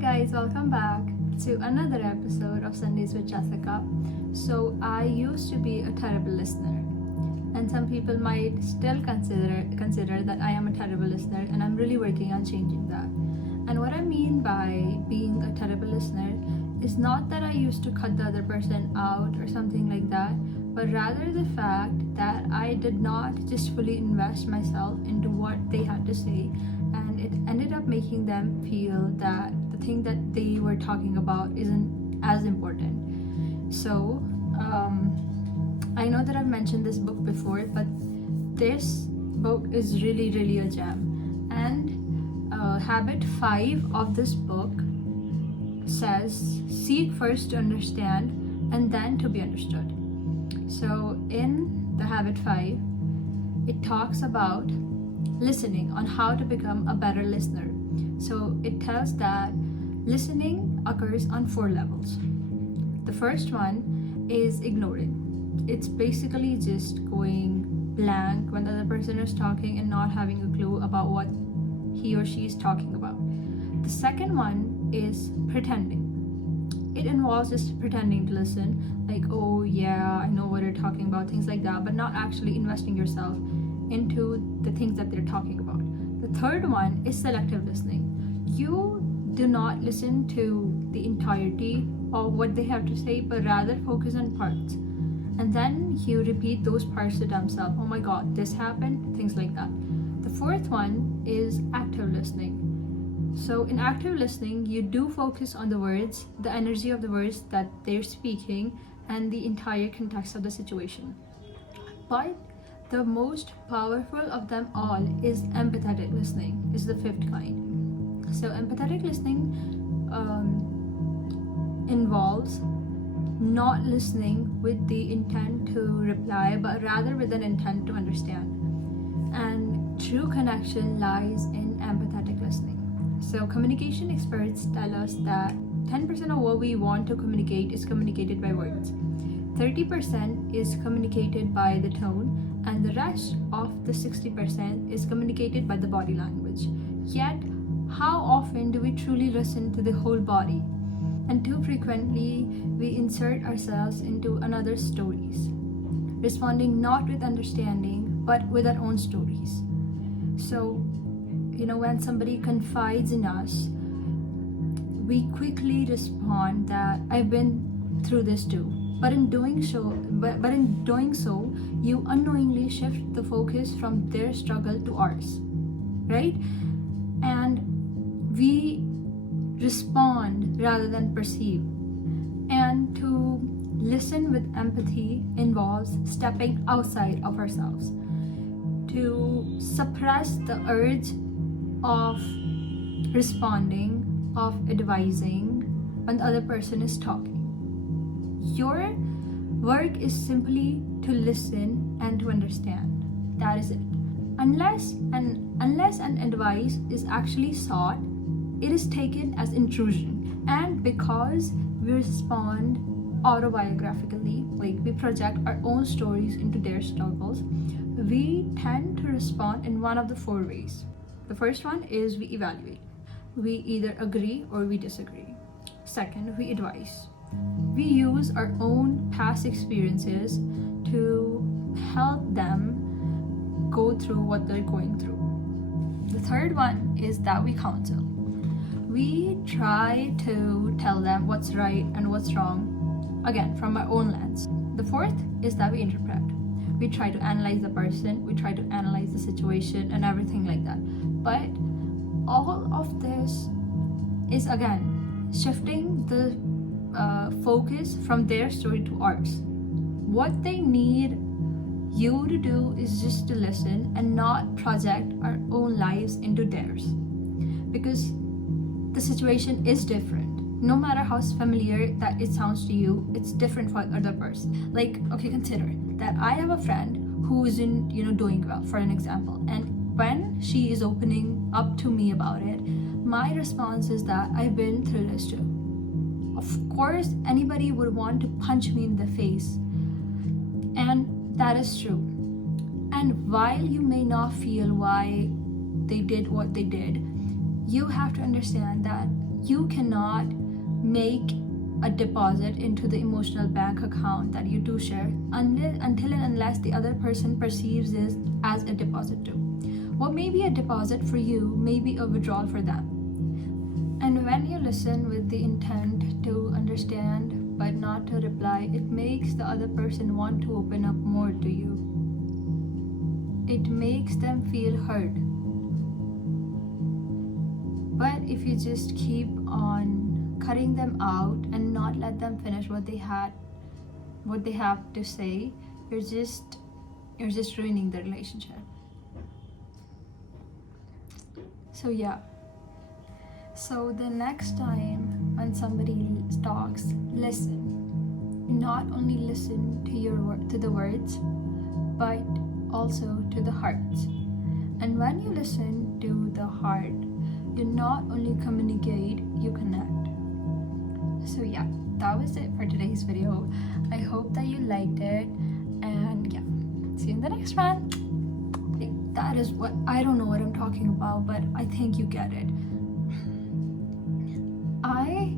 guys, welcome back to another episode of Sundays with Jessica. So I used to be a terrible listener, and some people might still consider that I am a terrible listener, and I'm really working on changing that. And what I mean by being a terrible listener is not that I used to cut the other person out or something like that, but rather the fact that I did not just fully invest myself into what they had to say, and it ended up making them feel that the thing that they were talking about isn't as important. So I know that I've mentioned this book before, but this book is really a gem. And habit 5 of this book says, seek first to understand and then to be understood. So in the habit 5, it talks about listening, on how to become a better listener. So it tells that listening occurs on 4 levels. The first one is ignoring. It's basically just going blank when the other person is talking and not having a clue about what he or she is talking about. The second one is pretending. It involves just pretending to listen, like, oh yeah, I know what they're talking about, things like that, but not actually investing yourself into the things that they're talking about. The third one is selective listening. You do not listen to the entirety of what they have to say, but rather focus on parts. And then you repeat those parts to themselves. Oh my god, this happened, things like that. The fourth one is active listening. So in active listening, you do focus on the words, the energy of the words that they're speaking, and the entire context of the situation. But the most powerful of them all is empathetic listening, is the 5th kind. So empathetic listening involves not listening with the intent to reply, but rather with an intent to understand. And true connection lies in empathetic listening. So communication experts tell us that 10% of what we want to communicate is communicated by words. 30% is communicated by the tone, and the rest of the 60% is communicated by the body language. Yet, how often do we truly listen to the whole body? And too frequently, we insert ourselves into another's stories, responding not with understanding, but with our own stories. So, when somebody confides in us, we quickly respond that I've been through this too. But in doing so, you unknowingly shift the focus from their struggle to ours, right? And we respond rather than perceive. And to listen with empathy involves stepping outside of ourselves, to suppress the urge of responding, of advising when the other person is talking. Your work is simply to listen and to understand. That is it. Unless an advice is actually sought, it is taken as intrusion. And because we respond autobiographically, like we project our own stories into their struggles, we tend to respond in one of the 4 ways. The first one is we evaluate. We either agree or we disagree. Second, we advise. We use our own past experiences to help them go through what they're going through. The third one is that we counsel. We try to tell them what's right and what's wrong, again, from our own lens. The fourth is that we interpret. We try to analyze the person, we try to analyze the situation and everything like that. But all of this is, again, shifting the focus from their story to ours. What they need you to do is just to listen and not project our own lives into theirs. Because the situation is different. No matter how familiar that it sounds to you, it's different for the other person. Like, okay, consider that I have a friend who isn't, doing well, for an example. And when she is opening up to me about it, my response is that I've been through this too. Of course, anybody would want to punch me in the face. And that is true. And while you may not feel why they did what they did, you have to understand that you cannot make a deposit into the emotional bank account that you do share until and unless the other person perceives it as a deposit too. What may be a deposit for you may be a withdrawal for them. And when you listen with the intent to understand but not to reply, it makes the other person want to open up more to you. It makes them feel heard. But if you just keep on cutting them out and not let them finish what they have to say, you're just ruining the relationship. So yeah. So the next time when somebody talks, listen. Not only listen to the words, but also to the heart. And when you listen to the heart, you not only communicate, you connect. So yeah, that was it for today's video. I hope that you liked it, and yeah, see you in the next one. That is what, I don't know what I'm talking about, but I think you get it. I